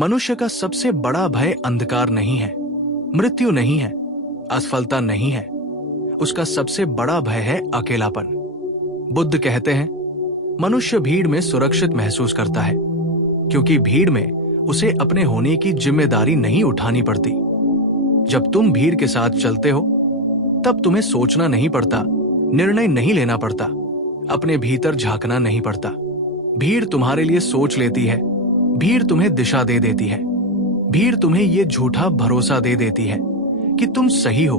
मनुष्य का सबसे बड़ा भय अंधकार नहीं है, मृत्यु नहीं है, असफलता नहीं है। उसका सबसे बड़ा भय है अकेलापन। बुद्ध कहते हैं, मनुष्य भीड़ में सुरक्षित महसूस करता है, क्योंकि भीड़ में उसे अपने होने की जिम्मेदारी नहीं उठानी पड़ती। जब तुम भीड़ के साथ चलते हो, तब तुम्हें सोचना नहीं पड़ता, निर्णय नहीं लेना पड़ता, अपने भीतर झांकना नहीं पड़ता। भीड़ तुम्हारे लिए सोच लेती है, भीड़ तुम्हें दिशा दे देती है, भीड़ तुम्हें यह झूठा भरोसा दे देती है कि तुम सही हो,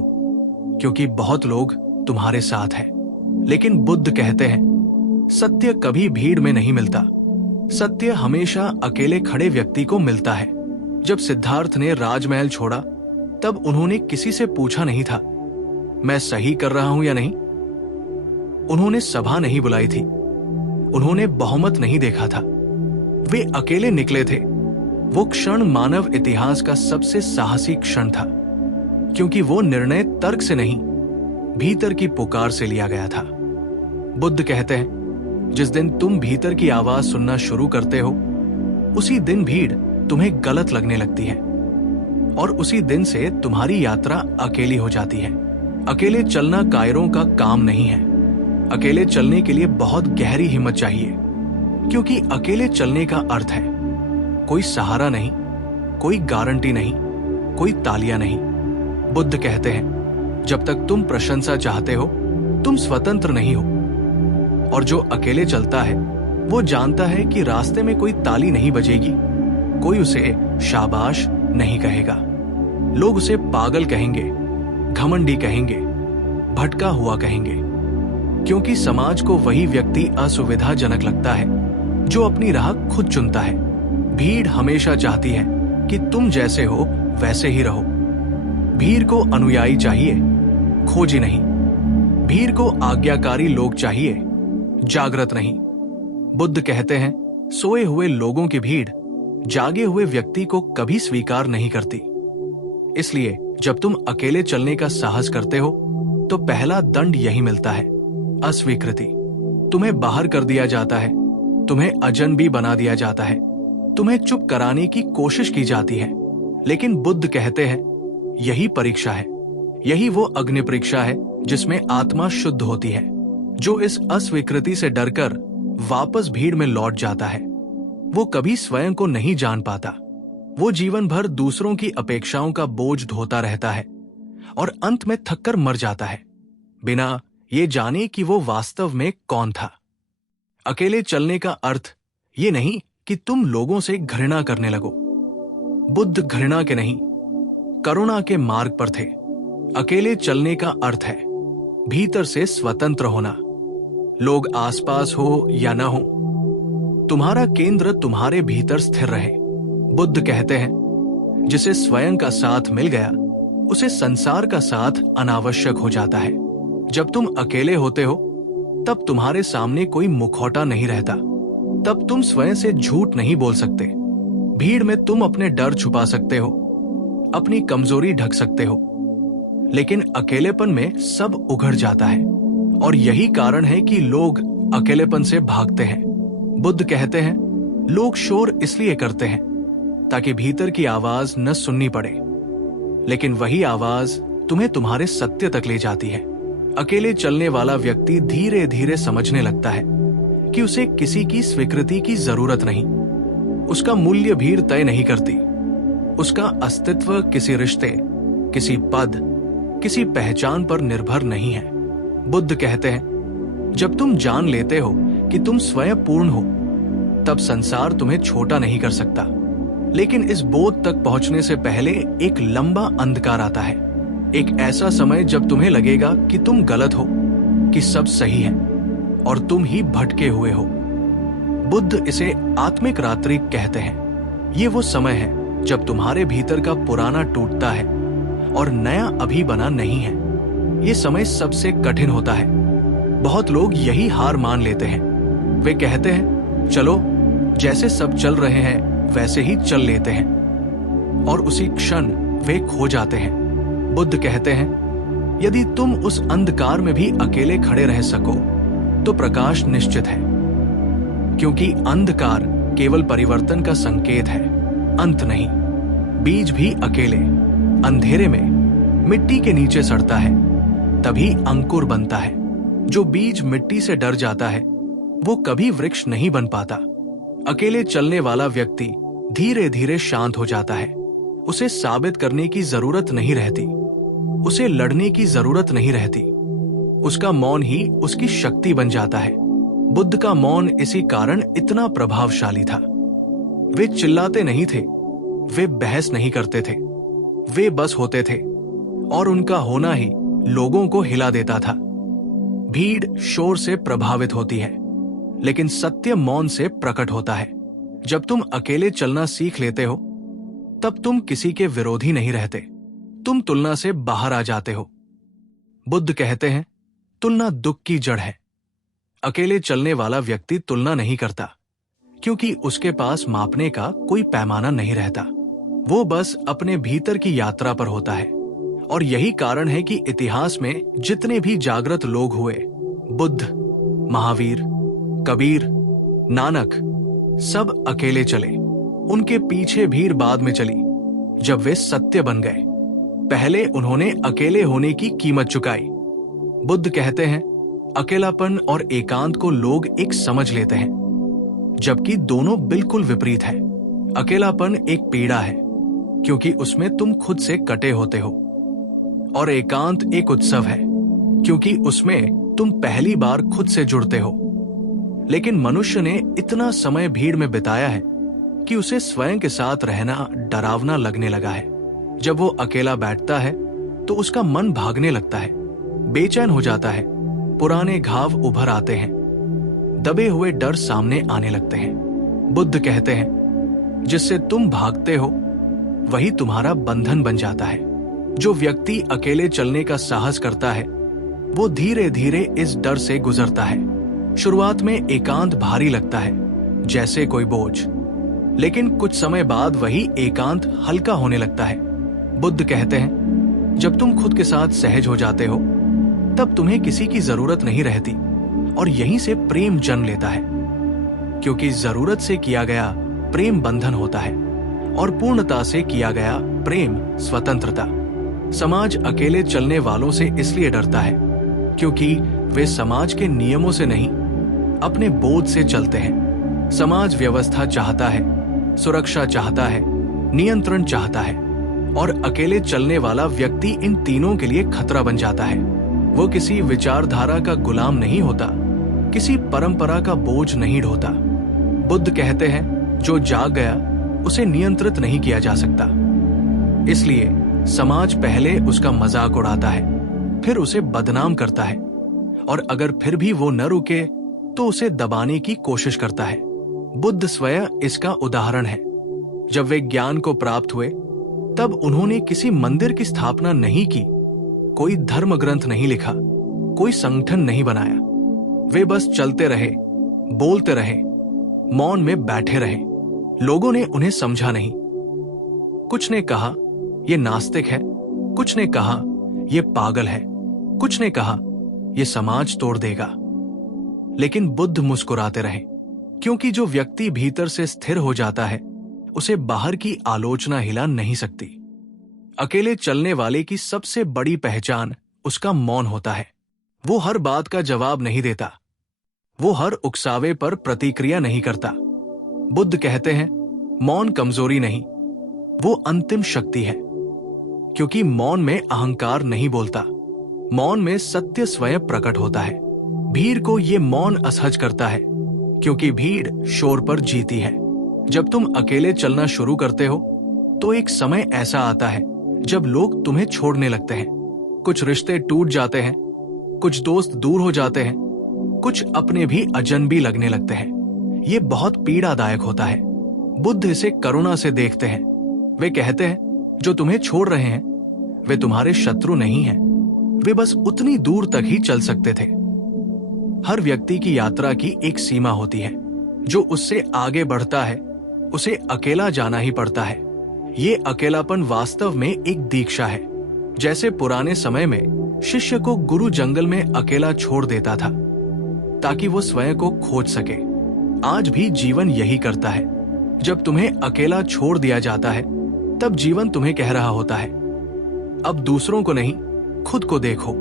क्योंकि बहुत लोग तुम्हारे साथ हैं। लेकिन बुद्ध कहते हैं, सत्य कभी भीड़ में नहीं मिलता। सत्य हमेशा अकेले खड़े व्यक्ति को मिलता है। जब सिद्धार्थ ने राजमहल छोड़ा, तब उन्होंने किसी से पूछा नहीं था, मैं सही कर रहा हूं या नहीं। उन्होंने सभा नहीं बुलाई थी, उन्होंने बहुमत नहीं देखा था। वे अकेले निकले थे। वो क्षण मानव इतिहास का सबसे साहसी क्षण था, क्योंकि वो निर्णय तर्क से नहीं, भीतर की पुकार से लिया गया था। बुद्ध कहते हैं, जिस दिन तुम भीतर की आवाज सुनना शुरू करते हो, उसी दिन भीड़ तुम्हें गलत लगने लगती है, और उसी दिन से तुम्हारी यात्रा अकेली हो जाती है। अकेले चलना कायरों का काम नहीं है। अकेले चलने के लिए बहुत गहरी हिम्मत चाहिए, क्योंकि अकेले चलने का अर्थ है कोई सहारा नहीं, कोई गारंटी नहीं, कोई तालियां नहीं। बुद्ध कहते हैं, जब तक तुम प्रशंसा चाहते हो, तुम स्वतंत्र नहीं हो। और जो अकेले चलता है, वो जानता है कि रास्ते में कोई ताली नहीं बजेगी, कोई उसे शाबाश नहीं कहेगा। लोग उसे पागल कहेंगे, घमंडी कहेंगे, भटका हुआ कहेंगे, क्योंकि समाज को वही व्यक्ति असुविधाजनक लगता है जो अपनी राह खुद चुनता है। भीड़ हमेशा चाहती है कि तुम जैसे हो वैसे ही रहो। भीड़ को अनुयायी चाहिए, खोजी नहीं। भीड़ को आज्ञाकारी लोग चाहिए, जागृत नहीं। बुद्ध कहते हैं, सोए हुए लोगों की भीड़ जागे हुए व्यक्ति को कभी स्वीकार नहीं करती। इसलिए जब तुम अकेले चलने का साहस करते हो, तो पहला दंड यही मिलता है, अस्वीकृति। तुम्हें बाहर कर दिया जाता है, तुम्हें अजनबी बना दिया जाता है, तुम्हें चुप कराने की कोशिश की जाती है। लेकिन बुद्ध कहते हैं, यही परीक्षा है, यही वो अग्नि परीक्षा है जिसमें आत्मा शुद्ध होती है। जो इस अस्वीकृति से डरकर वापस भीड़ में लौट जाता है, वो कभी स्वयं को नहीं जान पाता। वो जीवन भर दूसरों की अपेक्षाओं का बोझ ढोता रहता है और अंत में थककर मर जाता है, बिना ये जाने कि वो वास्तव में कौन था। अकेले चलने का अर्थ ये नहीं कि तुम लोगों से घृणा करने लगो। बुद्ध घृणा के नहीं, करुणा के मार्ग पर थे। अकेले चलने का अर्थ है भीतर से स्वतंत्र होना। लोग आसपास हो या न हो, तुम्हारा केंद्र तुम्हारे भीतर स्थिर रहे। बुद्ध कहते हैं, जिसे स्वयं का साथ मिल गया, उसे संसार का साथ अनावश्यक हो जाता है। जब तुम अकेले होते हो, तब तुम्हारे सामने कोई मुखौटा नहीं रहता। तब तुम स्वयं से झूठ नहीं बोल सकते। भीड़ में तुम अपने डर छुपा सकते हो, अपनी कमजोरी ढक सकते हो, लेकिन अकेलेपन में सब उघड़ जाता है। और यही कारण है कि लोग अकेलेपन से भागते हैं। बुद्ध कहते हैं, लोग शोर इसलिए करते हैं ताकि भीतर की आवाज न सुननी पड़े, लेकिन वही आवाज तुम्हें तुम्हारे सत्य तक ले जाती है। अकेले चलने वाला व्यक्ति धीरे धीरे समझने लगता है कि उसे किसी की स्वीकृति की जरूरत नहीं। उसका मूल्य भीड़ तय नहीं करती। उसका अस्तित्व किसी रिश्ते, किसी पद, किसी पहचान पर निर्भर नहीं है। बुद्ध कहते हैं, जब तुम जान लेते हो कि तुम स्वयं पूर्ण हो, तब संसार तुम्हें छोटा नहीं कर सकता। लेकिन इस बोध तक पहुंचने से पहले एक लंबा अंधकार आता है। एक ऐसा समय जब तुम्हें लगेगा कि तुम गलत हो, कि सब सही है और तुम ही भटके हुए हो। बुद्ध इसे आत्मिक रात्रि कहते हैं। ये वो समय है जब तुम्हारे भीतर का पुराना टूटता है और नया अभी बना नहीं है। ये समय सबसे कठिन होता है। बहुत लोग यही हार मान लेते हैं। वे कहते हैं, चलो जैसे सब चल रहे हैं वैसे ही चल लेते हैं, और उसी क्षण वे खो जाते हैं। बुद्ध कहते हैं, यदि तुम उस अंधकार में भी अकेले खड़े रह सको, तो प्रकाश निश्चित है, क्योंकि अंधकार केवल परिवर्तन का संकेत है। अंत नहीं। बीज भी अकेले अंधेरे में मिट्टी के नीचे सड़ता है, तभी अंकुर बनता है। जो बीज मिट्टी से डर जाता है वो कभी वृक्ष नहीं बन पाता। अकेले चलने वाला व्यक्ति धीरे धीरे शांत हो जाता है। उसे साबित करने की जरूरत नहीं रहती, उसे लड़ने की जरूरत नहीं रहती। उसका मौन ही उसकी शक्ति बन जाता है। बुद्ध का मौन इसी कारण इतना प्रभावशाली था। वे चिल्लाते नहीं थे, वे बहस नहीं करते थे, वे बस होते थे और उनका होना ही लोगों को हिला देता था। भीड़ शोर से प्रभावित होती है, लेकिन सत्य मौन से प्रकट होता है। जब तुम अकेले चलना सीख लेते हो, तब तुम किसी के विरोधी नहीं रहते, तुम तुलना से बाहर आ जाते हो। बुद्ध कहते हैं, तुलना दुख की जड़ है। अकेले चलने वाला व्यक्ति तुलना नहीं करता, क्योंकि उसके पास मापने का कोई पैमाना नहीं रहता। वो बस अपने भीतर की यात्रा पर होता है। और यही कारण है कि इतिहास में जितने भी जागृत लोग हुए, बुद्ध, महावीर, कबीर, नानक, सब अकेले चले। उनके पीछे भीड़ बाद में चली, जब वे सत्य बन गए। पहले उन्होंने अकेले होने की कीमत चुकाई। बुद्ध कहते हैं, अकेलापन और एकांत को लोग एक समझ लेते हैं, जबकि दोनों बिल्कुल विपरीत है। अकेलापन एक पीड़ा है, क्योंकि उसमें तुम खुद से कटे होते हो, और एकांत एक उत्सव है, क्योंकि उसमें तुम पहली बार खुद से जुड़ते हो। लेकिन मनुष्य ने इतना समय भीड़ में बिताया है कि उसे स्वयं के साथ रहना डरावना लगने लगा है। जब वो अकेला बैठता है तो उसका मन भागने लगता है, बेचैन हो जाता है, पुराने घाव उभर आते हैं, दबे हुए डर सामने आने लगते हैं। बुद्ध कहते हैं, जिससे तुम भागते हो वही तुम्हारा बंधन बन जाता है। जो व्यक्ति अकेले चलने का साहस करता है वो धीरे धीरे इस डर से गुजरता है। शुरुआत में एकांत भारी लगता है, जैसे कोई बोझ, लेकिन कुछ समय बाद वही एकांत हल्का होने लगता है। बुद्ध कहते हैं, जब तुम खुद के साथ सहज हो जाते हो तब तुम्हें किसी की जरूरत नहीं रहती, और यहीं से प्रेम जन्म लेता है। क्योंकि जरूरत से किया गया प्रेम बंधन होता है, और पूर्णता से किया गया प्रेम स्वतंत्रता। समाज अकेले चलने वालों से इसलिए डरता है क्योंकि वे समाज के नियमों से नहीं, अपने बोध से चलते हैं। समाज व्यवस्था चाहता है, सुरक्षा चाहता है, नियंत्रण चाहता है, और अकेले चलने वाला व्यक्ति इन तीनों के लिए खतरा बन जाता है। वो किसी विचारधारा का गुलाम नहीं होता, किसी परंपरा का बोझ नहीं ढोता। बुद्ध कहते हैं, जो जाग गया उसे नियंत्रित नहीं किया जा सकता। इसलिए समाज पहले उसका मजाक उड़ाता है, फिर उसे बदनाम करता है, और अगर फिर भी वो न रुके तो उसे दबाने की कोशिश करता है। बुद्ध स्वयं इसका उदाहरण है। जब वे ज्ञान को प्राप्त हुए तब उन्होंने किसी मंदिर की स्थापना नहीं की, कोई धर्म ग्रंथ नहीं लिखा, कोई संगठन नहीं बनाया। वे बस चलते रहे, बोलते रहे, मौन में बैठे रहे। लोगों ने उन्हें समझा नहीं। कुछ ने कहा ये नास्तिक है, कुछ ने कहा ये पागल है, कुछ ने कहा ये समाज तोड़ देगा। लेकिन बुद्ध मुस्कुराते रहे, क्योंकि जो व्यक्ति भीतर से स्थिर हो जाता है उसे बाहर की आलोचना हिला नहीं सकती। अकेले चलने वाले की सबसे बड़ी पहचान उसका मौन होता है। वो हर बात का जवाब नहीं देता, वो हर उकसावे पर प्रतिक्रिया नहीं करता। बुद्ध कहते हैं, मौन कमजोरी नहीं, वो अंतिम शक्ति है। क्योंकि मौन में अहंकार नहीं बोलता, मौन में सत्य स्वयं प्रकट होता है। भीड़ को ये मौन असहज करता है, क्योंकि भीड़ शोर पर जीती है। जब तुम अकेले चलना शुरू करते हो तो एक समय ऐसा आता है जब लोग तुम्हें छोड़ने लगते हैं। कुछ रिश्ते टूट जाते हैं, कुछ दोस्त दूर हो जाते हैं, कुछ अपने भी अजनबी लगने लगते हैं। ये बहुत पीड़ादायक होता है। बुद्ध इसे करुणा से देखते हैं। वे कहते हैं, जो तुम्हें छोड़ रहे हैं वे तुम्हारे शत्रु नहीं हैं, वे बस उतनी दूर तक ही चल सकते थे। हर व्यक्ति की यात्रा की एक सीमा होती है। जो उससे आगे बढ़ता है उसे अकेला जाना ही पड़ता है। ये अकेलापन वास्तव में एक दीक्षा है। जैसे पुराने समय में शिष्य को गुरु जंगल में अकेला छोड़ देता था ताकि वो स्वयं को खोज सके। आज भी जीवन यही करता है। जब तुम्हें अकेला छोड़ दिया जाता है तब जीवन तुम्हें कह रहा होता है, अब दूसरों को नहीं, खुद को देखो।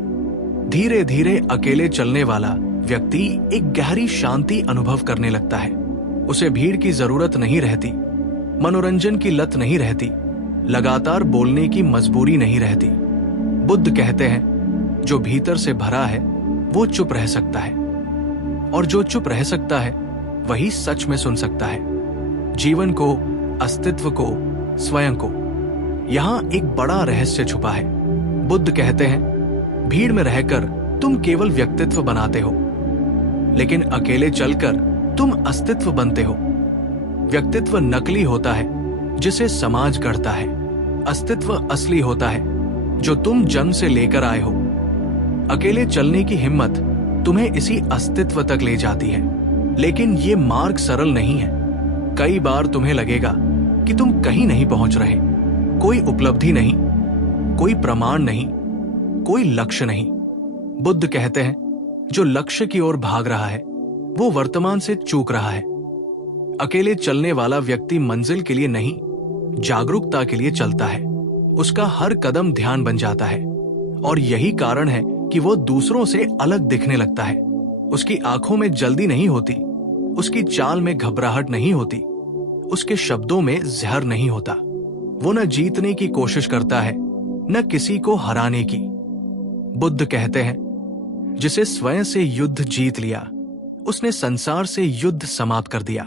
धीरे धीरे अकेले चलने वाला व्यक्ति एक गहरी शांति अनुभव करने लगता है। उसे भीड़ की जरूरत नहीं रहती, मनोरंजन की लत नहीं रहती, लगातार बोलने की मजबूरी नहीं रहती। बुद्ध कहते हैं, जो भीतर से भरा है वो चुप रह सकता है, और जो चुप रह सकता है वही सच में सुन सकता है। जीवन को, अस्तित्व को, स्वयं को। यहां एक बड़ा रहस्य छुपा है। बुद्ध कहते हैं, भीड़ में रहकर तुम केवल व्यक्तित्व बनाते हो, लेकिन अकेले चलकर तुम अस्तित्व बनते हो। व्यक्तित्व नकली होता है जिसे समाज गढ़ता है। अस्तित्व असली होता है जो तुम जन्म से लेकर आए हो। अकेले चलने की हिम्मत तुम्हें इसी अस्तित्व तक ले जाती है, लेकिन ये मार्ग सरल नहीं है। कई बार तुम्हें लगेगा कि तुम कहीं नहीं पहुंच रहे, कोई उपलब्धि नहीं, कोई प्रमाण नहीं, कोई लक्ष्य नहीं। बुद्ध कहते हैं, जो लक्ष्य की ओर भाग रहा है वो वर्तमान से चूक रहा है। अकेले चलने वाला व्यक्ति मंजिल के लिए नहीं, जागरूकता के लिए चलता है। उसका हर कदम ध्यान बन जाता है, और यही कारण है कि वो दूसरों से अलग दिखने लगता है। उसकी आंखों में जल्दी नहीं होती, उसकी चाल में घबराहट नहीं होती, उसके शब्दों में जहर नहीं होता। वो न जीतने की कोशिश करता है, न किसी को हराने की। बुद्ध कहते हैं, जिसे स्वयं से युद्ध जीत लिया, उसने संसार से युद्ध समाप्त कर दिया।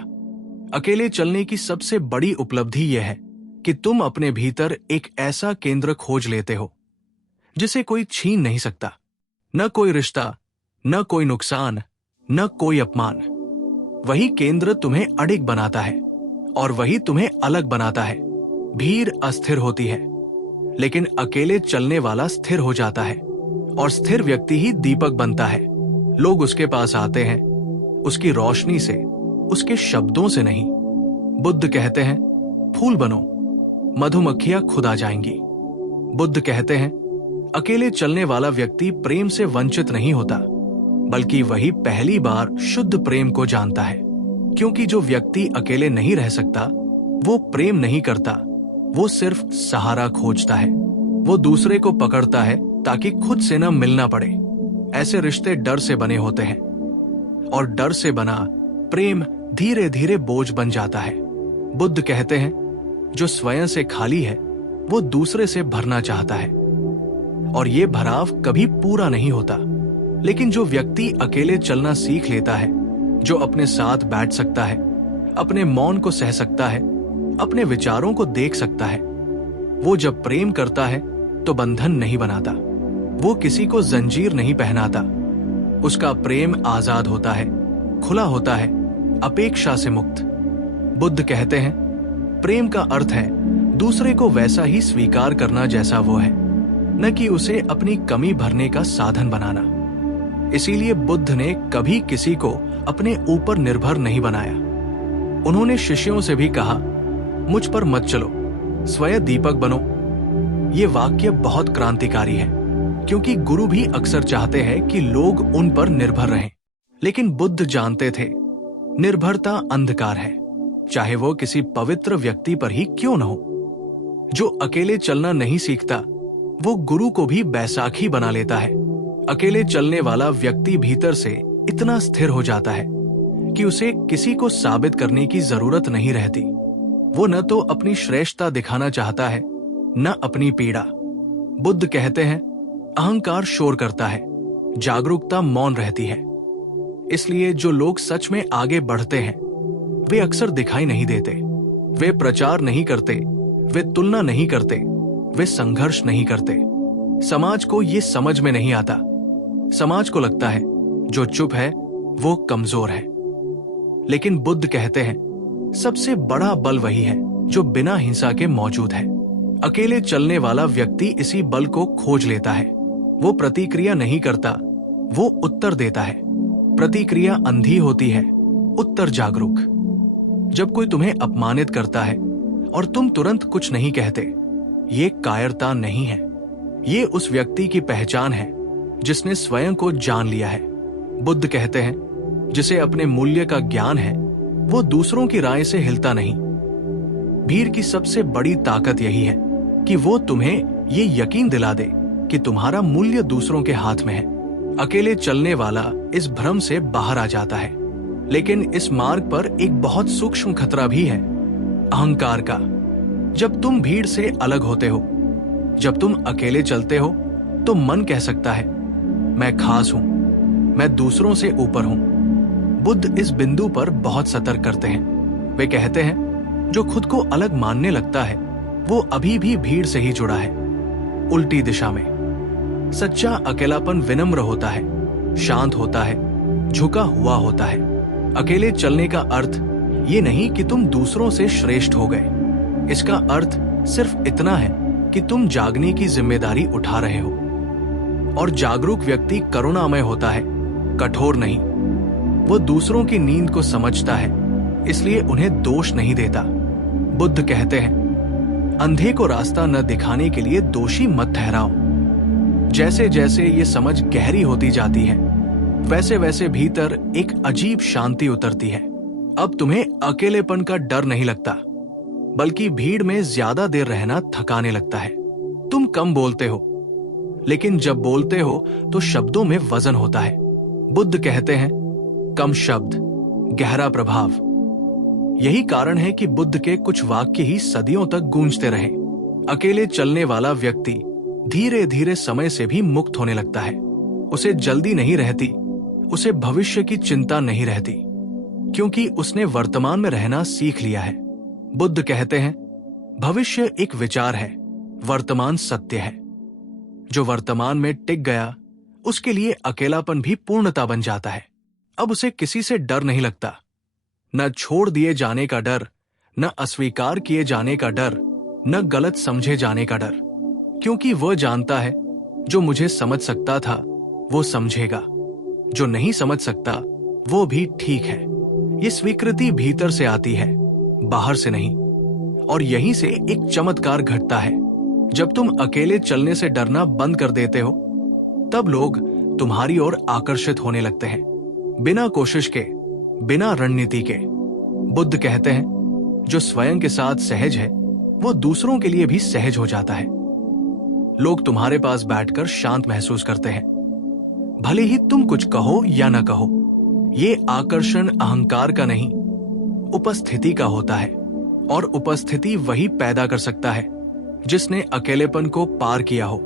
अकेले चलने की सबसे बड़ी उपलब्धि यह है कि तुम अपने भीतर एक ऐसा केंद्र खोज लेते हो जिसे कोई छीन नहीं सकता। न कोई रिश्ता, न कोई नुकसान, न कोई अपमान। वही केंद्र तुम्हें अडिग बनाता है, और वही तुम्हें अलग बनाता है। भीड़ अस्थिर होती है, लेकिन अकेले चलने वाला स्थिर हो जाता है, और स्थिर व्यक्ति ही दीपक बनता है। लोग उसके पास आते हैं उसकी रोशनी से, उसके शब्दों से नहीं। बुद्ध कहते हैं, फूल बनो, मधुमक्खियां खुद आ जाएंगी। बुद्ध कहते हैं, अकेले चलने वाला व्यक्ति प्रेम से वंचित नहीं होता, बल्कि वही पहली बार शुद्ध प्रेम को जानता है। क्योंकि जो व्यक्ति अकेले नहीं रह सकता वो प्रेम नहीं करता, वो सिर्फ सहारा खोजता है। वो दूसरे को पकड़ता है ताकि खुद से न मिलना पड़े। ऐसे रिश्ते डर से बने होते हैं, और डर से बना प्रेम धीरे धीरे बोझ बन जाता है। बुद्ध कहते हैं, जो स्वयं से खाली है वो दूसरे से भरना चाहता है, और ये भराव कभी पूरा नहीं होता। लेकिन जो व्यक्ति अकेले चलना सीख लेता है, जो अपने साथ बैठ सकता है, अपने मौन को सह सकता है, अपने विचारों को देख सकता है, वो जब प्रेम करता है तो बंधन नहीं बनाता, वो किसी को जंजीर नहीं पहनाता। उसका प्रेम आजाद होता है, खुला होता है, अपेक्षा से मुक्त। बुद्ध कहते हैं, प्रेम का अर्थ है दूसरे को वैसा ही स्वीकार करना जैसा वो है, न कि उसे अपनी कमी भरने का साधन बनाना। इसीलिए बुद्ध ने कभी किसी को अपने ऊपर निर्भर नहीं बनाया। उन्होंने शिष्यों से भी कहा, मुझ पर मत चलो, स्वयं दीपक बनो। ये वाक्य बहुत क्रांतिकारी है, क्योंकि गुरु भी अक्सर चाहते हैं कि लोग उन पर निर्भर रहें। लेकिन बुद्ध जानते थे, निर्भरता अंधकार है, चाहे वो किसी पवित्र व्यक्ति पर ही क्यों न हो। जो अकेले चलना नहीं सीखता वो गुरु को भी बैसाखी बना लेता है। अकेले चलने वाला व्यक्ति भीतर से इतना स्थिर हो जाता है कि उसे किसी को साबित करने की जरूरत नहीं रहती। वो न तो अपनी श्रेष्ठता दिखाना चाहता है, न अपनी पीड़ा। बुद्ध कहते हैं, अहंकार शोर करता है, जागरूकता मौन रहती है। इसलिए जो लोग सच में आगे बढ़ते हैं वे अक्सर दिखाई नहीं देते। वे प्रचार नहीं करते, वे तुलना नहीं करते, वे संघर्ष नहीं करते। समाज को ये समझ में नहीं आता। समाज को लगता है जो चुप है वो कमजोर है। लेकिन बुद्ध कहते हैं, सबसे बड़ा बल वही है जो बिना हिंसा के मौजूद है। अकेले चलने वाला व्यक्ति इसी बल को खोज लेता है। वो प्रतिक्रिया नहीं करता, वो उत्तर देता है। प्रतिक्रिया अंधी होती है, उत्तर जागरूक। जब कोई तुम्हें अपमानित करता है और तुम तुरंत कुछ नहीं कहते, ये कायरता नहीं है, ये उस व्यक्ति की पहचान है जिसने स्वयं को जान लिया है। बुद्ध कहते हैं, जिसे अपने मूल्य का ज्ञान है वो दूसरों की राय से हिलता नहीं, भीड़ की सबसे बड़ी ताकत यही है कि वो तुम्हें ये यकीन दिला दे कि तुम्हारा मूल्य दूसरों के हाथ में है। अकेले चलने वाला इस भ्रम से बाहर आ जाता है, लेकिन इस मार्ग पर एक बहुत सूक्ष्म खतरा भी है, अहंकार का। जब तुम भीड़ से अलग होते हो, जब तुम अकेले चलते हो, तो मन कह सकता है, मैं खास हूं, मैं दूसरों से ऊपर हूं। बुद्ध इस बिंदु पर बहुत सतर्क करते हैं। वे कहते हैं, जो खुद को अलग मानने लगता है वो अभी भी भीड़ से ही जुड़ा है, उल्टी दिशा में। सच्चा अकेलापन विनम्र होता है, शांत होता है, झुका हुआ होता है। अकेले चलने का अर्थ ये नहीं कि तुम दूसरों से श्रेष्ठ हो गए। इसका अर्थ सिर्फ इतना है कि तुम जागने की जिम्मेदारी उठा रहे हो। और जागरूक व्यक्ति करुणामय होता है, कठोर नहीं। वो दूसरों की नींद को समझता है, इसलिए उन्हें दोष नहीं देता। बुद्ध कहते हैं, अंधे को रास्ता न दिखाने के लिए दोषी मत ठहराओ। जैसे जैसे ये समझ गहरी होती जाती है, वैसे वैसे भीतर एक अजीब शांति उतरती है। अब तुम्हें अकेलेपन का डर नहीं लगता, बल्कि भीड़ में ज्यादा देर रहना थकाने लगता है। तुम कम बोलते हो, लेकिन जब बोलते हो तो शब्दों में वजन होता है। बुद्ध कहते हैं, कम शब्द, गहरा प्रभाव। यही कारण है कि बुद्ध के कुछ वाक्य ही सदियों तक गूंजते रहे। अकेले चलने वाला व्यक्ति धीरे धीरे समय से भी मुक्त होने लगता है। उसे जल्दी नहीं रहती, उसे भविष्य की चिंता नहीं रहती, क्योंकि उसने वर्तमान में रहना सीख लिया है। बुद्ध कहते हैं, भविष्य एक विचार है, वर्तमान सत्य है। जो वर्तमान में टिक गया, उसके लिए अकेलापन भी पूर्णता बन जाता है। अब उसे किसी से डर नहीं लगता, न छोड़ दिए जाने का डर, न अस्वीकार किए जाने का डर, न गलत समझे जाने का डर, क्योंकि वह जानता है, जो मुझे समझ सकता था वो समझेगा, जो नहीं समझ सकता वो भी ठीक है। ये स्वीकृति भीतर से आती है, बाहर से नहीं। और यहीं से एक चमत्कार घटता है। जब तुम अकेले चलने से डरना बंद कर देते हो, तब लोग तुम्हारी ओर आकर्षित होने लगते हैं, बिना कोशिश के, बिना रणनीति के। बुद्ध कहते हैं, जो स्वयं के साथ सहज है वो दूसरों के लिए भी सहज हो जाता है। लोग तुम्हारे पास बैठकर शांत महसूस करते हैं, भले ही तुम कुछ कहो या न कहो। ये आकर्षण अहंकार का नहीं, उपस्थिति का होता है। और उपस्थिति वही पैदा कर सकता है जिसने अकेलेपन को पार किया हो।